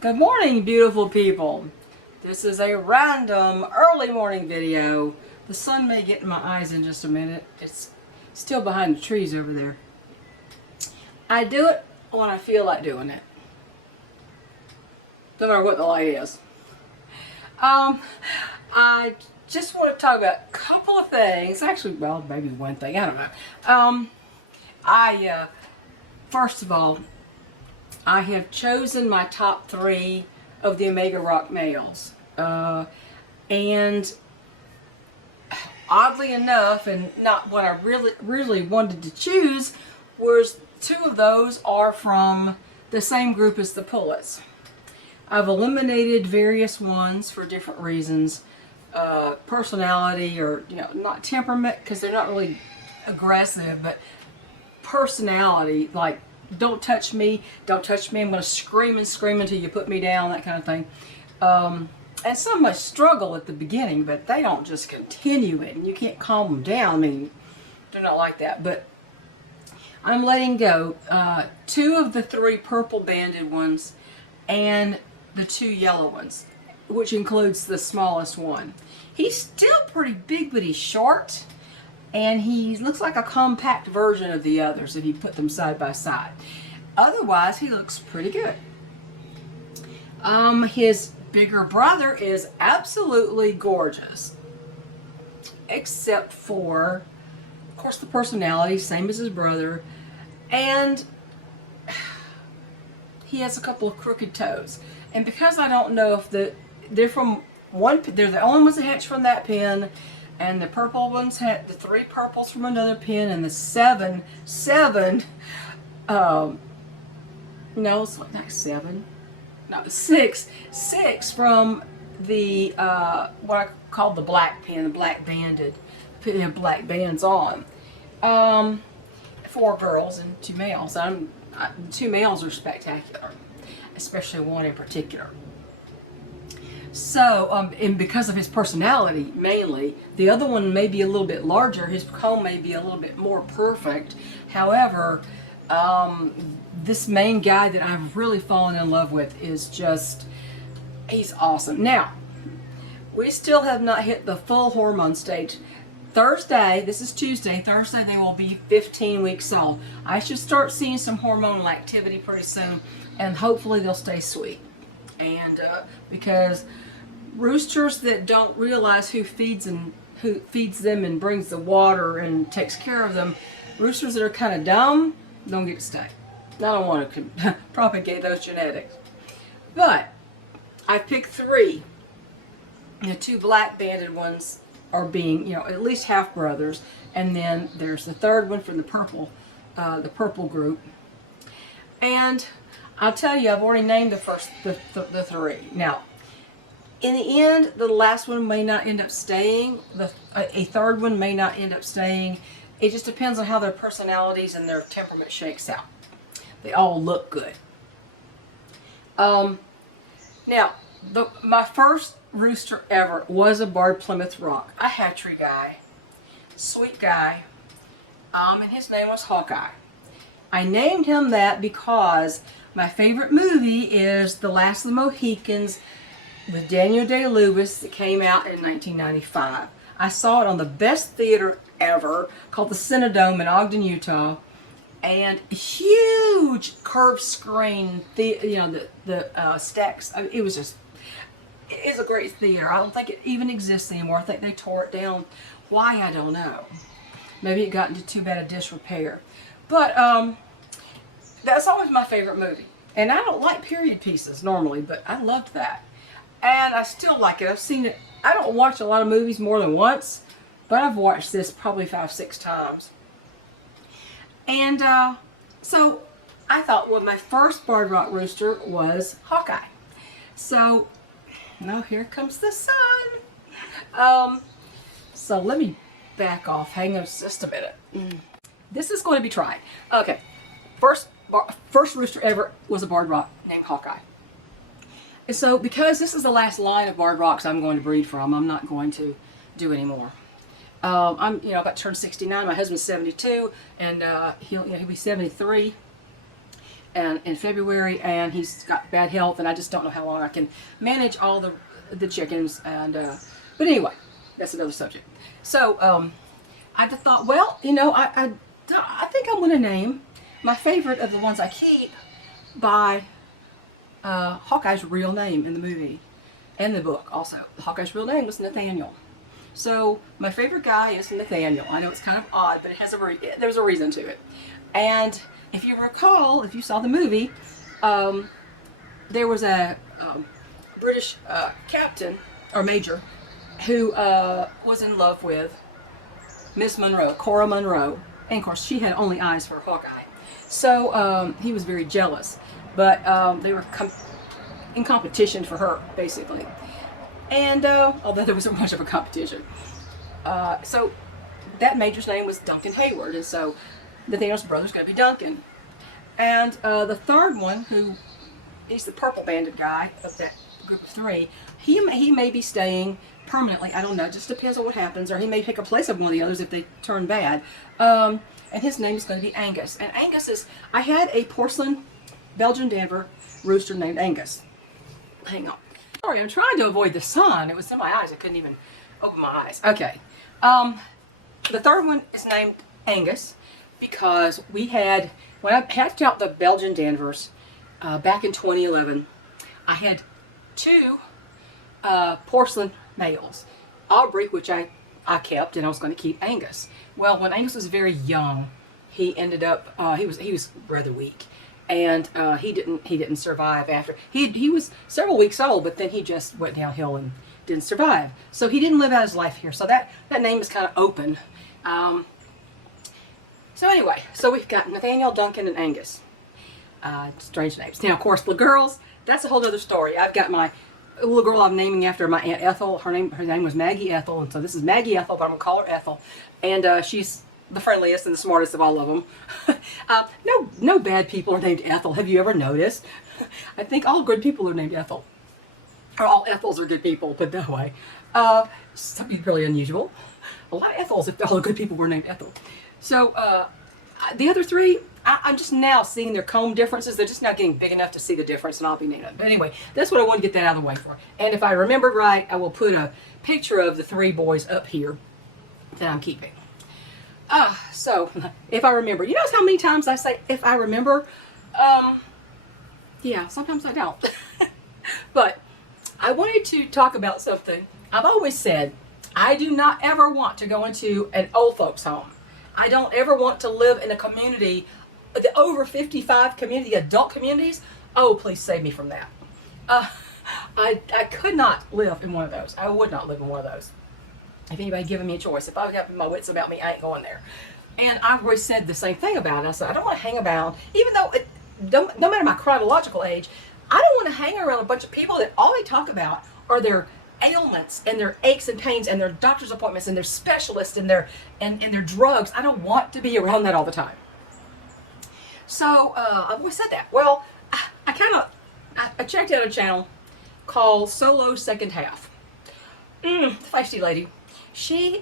Good morning, beautiful people. This is a random early morning video. The sun may get in my eyes in just a minute. It's still behind the trees over there. I do it when I feel like doing it. No matter what the light is. I just want to talk about a couple of things. Actually, well, maybe one thing. I don't know. First of all, I have chosen my top 3 of the Omega Rock males. And oddly enough, and not what I really wanted to choose, was 2 of those are from the same group as the pullets. I've eliminated various ones for different reasons. Personality, or, not temperament, because they're not really aggressive, but personality, like, don't touch me, I'm going to scream and scream until you put me down, that kind of thing. And some might struggle at the beginning, but they don't just continue it, and you can't calm them down. I mean, they're not like that, but I'm letting go 2 of the 3 purple banded ones and the 2 yellow ones, which includes the smallest one. He's still pretty big, but he's short. And he looks like a compact version of the others if you put them side by side. Otherwise, he looks pretty good. His bigger brother is absolutely gorgeous. Except for, of course, the personality, same as his brother. And he has a couple of crooked toes. And because I don't know if they're from one, they're the only ones that hatch from that pen. And the purple ones had the 3 purples from another pen, and the 7, no, it's not 7, no, 6 from the, what I call the black pen, the black banded, putting black bands on. 4 girls and 2 males. The 2 males are spectacular, especially one in particular. So, and because of his personality, mainly, the other one may be a little bit larger, his comb may be a little bit more perfect. However, this main guy that I've really fallen in love with is just, he's awesome. Now, we still have not hit the full hormone stage. Thursday, this is Tuesday, Thursday they will be 15 weeks old. I should start seeing some hormonal activity pretty soon, and hopefully they'll stay sweet. And because roosters that don't realize who feeds them and brings the water and takes care of them, roosters that are kind of dumb don't get to stay. I don't want to propagate those genetics. But I picked 3. The 2 black banded ones are being, at least half brothers, and then there's the 3rd one from the purple group. And I'll tell you, I've already named the 3. Now, in the end, the last one may not end up staying. A 3rd one may not end up staying. It just depends on how their personalities and their temperament shakes out. They all look good. Now, my first rooster ever was a barred Plymouth Rock, a hatchery guy, sweet guy, and his name was Hawkeye. I named him that because my favorite movie is The Last of the Mohicans with Daniel Day-Lewis that came out in 1995. I saw it on the best theater ever called the Cinedome in Ogden, Utah, and huge curved screen, the stacks. I mean, it was just, it's a great theater. I don't think it even exists anymore. I think they tore it down. Why, I don't know. Maybe it got into too bad a disrepair. But that's always my favorite movie. And I don't like period pieces normally, but I loved that. And I still like it. I've seen it. I don't watch a lot of movies more than once, but I've watched this probably 5-6 times. And so I thought, well, my first barred rock rooster was Hawkeye. So now here comes the sun. So let me back off. Hang on just a minute. This is going to be trying. Okay, first rooster ever was a barred rock named Hawkeye. And so because this is the last line of barred rocks I'm going to breed from, I'm not going to do any more. I'm about to turn 69. My husband's 72, and he'll be 73. and in February, and he's got bad health, and I just don't know how long I can manage all the chickens. And but anyway, that's another subject. So I just thought, well, you know, I think I'm going to name my favorite of the ones I keep by Hawkeye's real name in the movie and the book. Also, Hawkeye's real name was Nathaniel. So my favorite guy is Nathaniel. I know it's kind of odd, but it has there's a reason to it. And if you recall, if you saw the movie, there was a British captain or major who was in love with Miss Monroe, Cora Monroe, and of course she had only eyes for Hawkeye. So he was very jealous, but they were in competition for her, basically. And although there wasn't much of a competition, so that major's name was Duncan Hayward, and so Nathaniel's brother's going to be Duncan. And the third one, he's the purple banded guy of that group of three, he may be staying permanently. I don't know. It just depends on what happens, or he may take a place of one of the others if they turn bad. And his name is going to be Angus. And Angus is, I had a porcelain Belgian Denver rooster named Angus. Hang on. Sorry, I'm trying to avoid the sun. It was in my eyes. I couldn't even open my eyes. Okay. The third one is named Angus because we had, when I hatched out the Belgian Denvers back in 2011, I had two porcelain males. Aubrey, which I kept, and I was going to keep Angus. Well, when Angus was very young, he ended up, he was rather weak. And he didn't survive after. He was several weeks old, but then he just went downhill and didn't survive. So he didn't live out his life here. So that name is kind of open. So anyway, so we've got Nathaniel, Duncan, and Angus. Strange names. Now, of course, the girls, that's a whole other story. I've got my little girl I'm naming after my Aunt Ethel. Her name was Maggie Ethel, and so this is Maggie Ethel, but I'm going to call her Ethel. And she's the friendliest and the smartest of all of them. No bad people are named Ethel. Have you ever noticed? I think all good people are named Ethel. Or all Ethels are good people, but that way. Something really unusual. A lot of Ethels if all the good people were named Ethel. So the other three, I'm just now seeing their comb differences. They're just now getting big enough to see the difference, and I'll be naming them. But anyway, that's what I want to get that out of the way for. And if I remember right, I will put a picture of the three boys up here that I'm keeping. So if I remember, you notice how many times I say if I remember? Yeah, sometimes I don't. But I wanted to talk about something. I've always said I do not ever want to go into an old folks home. I don't ever want to live in a community, the over 55 community, adult communities. Oh, please save me from that. I could not live in one of those. I would not live in one of those. If anybody giving me a choice, if I got my wits about me, I ain't going there. And I've always said the same thing about it. I said, I don't want to hang around, even though, no matter my chronological age, I don't want to hang around a bunch of people that all they talk about are their ailments and their aches and pains and their doctor's appointments and their specialists and their drugs. I don't want to be around that all the time. So I've always said that. Well, I checked out a channel called Solo Second Half. Feisty lady. She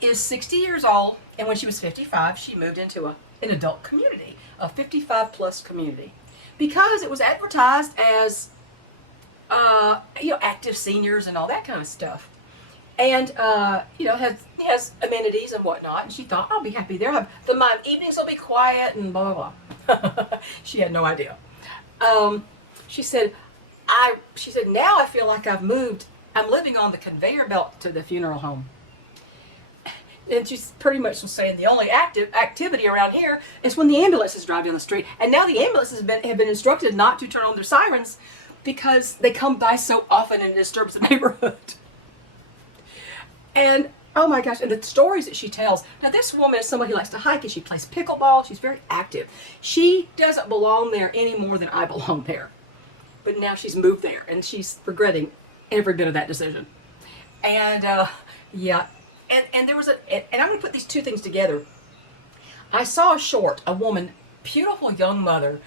is 60 years old, and when she was 55, she moved into an adult community, a 55 plus community, because it was advertised as active seniors and all that kind of stuff, and has amenities and whatnot. And she thought, I'll be happy there. My evenings will be quiet and blah blah blah. She had no idea. She said, now I feel like I've moved. I'm living on the conveyor belt to the funeral home. And she's pretty much saying the only activity around here is when the ambulances drive down the street. And now the ambulances have been instructed not to turn on their sirens because they come by so often and it disturbs the neighborhood. And oh my gosh, and the stories that she tells. Now this woman is somebody who likes to hike and she plays pickleball. She's very active. She doesn't belong there any more than I belong there. But now she's moved there and she's regretting every bit of that decision. And yeah, and there was and I'm going to put these two things together. I saw a woman, beautiful young mother,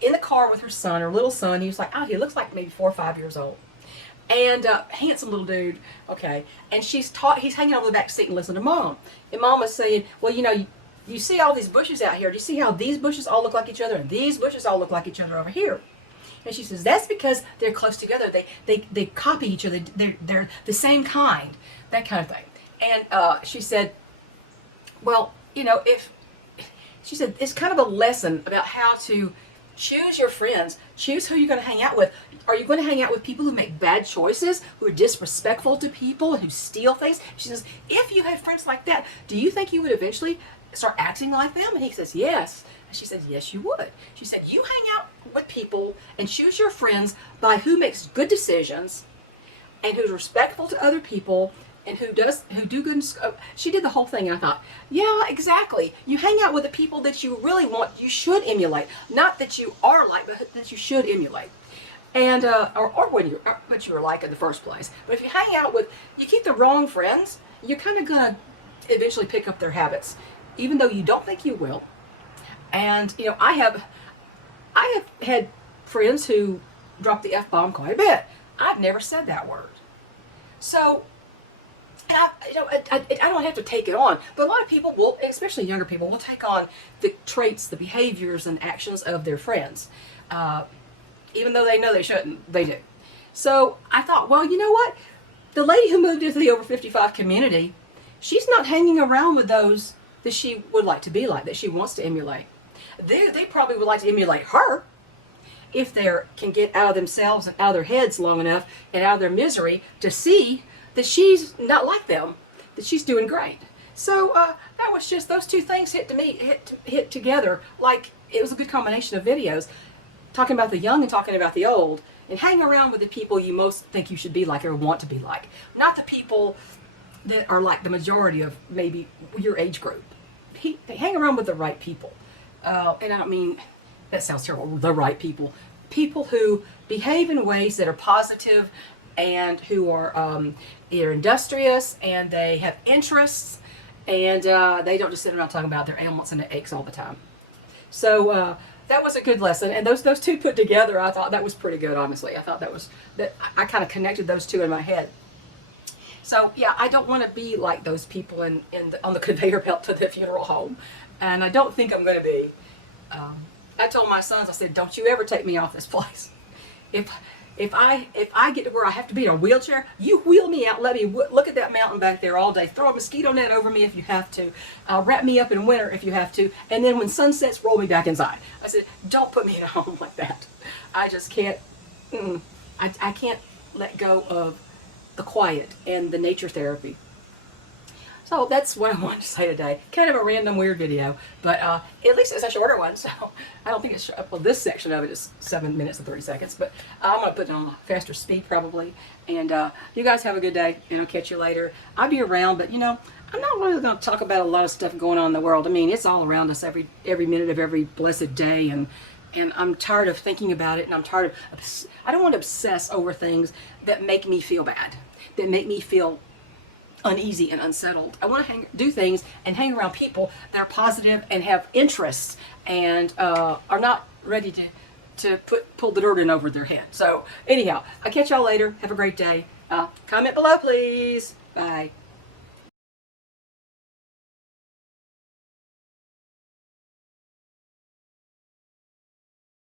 in the car with her son, her little son. He was like, he looks like maybe 4 or 5 years old. And handsome little dude, okay. And he's hanging over the back seat and listening to mom. And mom was saying, well, you you see all these bushes out here. Do you see how these bushes all look like each other and these bushes all look like each other over here? And she says, that's because they're close together. They copy each other. They're the same kind, that kind of thing. And she said, well, you know, she said, it's kind of a lesson about how to choose your friends. Choose who you're going to hang out with. Are you going to hang out with people who make bad choices, who are disrespectful to people, who steal things? She says, if you had friends like that, do you think you would eventually start acting like them? And he says, yes. And she says, yes, you would. She said, you hang out with people and choose your friends by who makes good decisions and who's respectful to other people and who do good. She did the whole thing, and I thought, yeah, exactly. You hang out with the people that you really want, you should emulate. Not that you are like, but that you should emulate. And or what you were like in the first place. But if you hang out with, you keep the wrong friends, you're kind of gonna eventually pick up their habits, even though you don't think you will. And you know, I have had friends who drop the F-bomb quite a bit. I've never said that word. So, I don't have to take it on, but a lot of people will, especially younger people, will take on the traits, the behaviors, and actions of their friends. Even though they know they shouldn't, they do. So I thought, well, you know what? The lady who moved into the over 55 community, she's not hanging around with those that she would like to be like, that she wants to emulate. They probably would like to emulate her if they can get out of themselves and out of their heads long enough and out of their misery to see that she's not like them, that she's doing great. So that was just, those two things hit together like it was a good combination of videos, talking about the young and talking about the old, and hang around with the people you most think you should be like or want to be like, not the people that are like the majority of maybe your age group. Hang around with the right people. And I mean, that sounds terrible, the right people. People who behave in ways that are positive and who are they're industrious and they have interests and they don't just sit around talking about their ailments and their aches all the time. So that was a good lesson. And those two put together, I thought that was pretty good, honestly. I thought that I kind of connected those two in my head. So yeah, I don't want to be like those people on the conveyor belt to the funeral home. And I don't think I'm going to be. I told my sons, I said, don't you ever take me off this place. If I get to where I have to be in a wheelchair, you wheel me out, let me look at that mountain back there all day, throw a mosquito net over me if you have to, wrap me up in winter if you have to, and then when sun sets, roll me back inside. I said, don't put me in a home like that. I just can't, I can't let go of the quiet and the nature therapy. So that's what I wanted to say today. Kind of a random, weird video, but at least it's a shorter one, so I don't think it's short. Well, this section of it is 7 minutes and 30 seconds, but I'm going to put it on faster speed probably. And you guys have a good day, and I'll catch you later. I'll be around, but you know, I'm not really going to talk about a lot of stuff going on in the world. I mean, it's all around us every minute of every blessed day, and I'm tired of thinking about it, and I'm tired of, I don't want to obsess over things that make me feel bad, that make me feel uneasy and unsettled. I want to do things and hang around people that are positive and have interests and are not ready to pull the dirt in over their head. So anyhow, I'll catch y'all later. Have a great day. Comment below, please. Bye.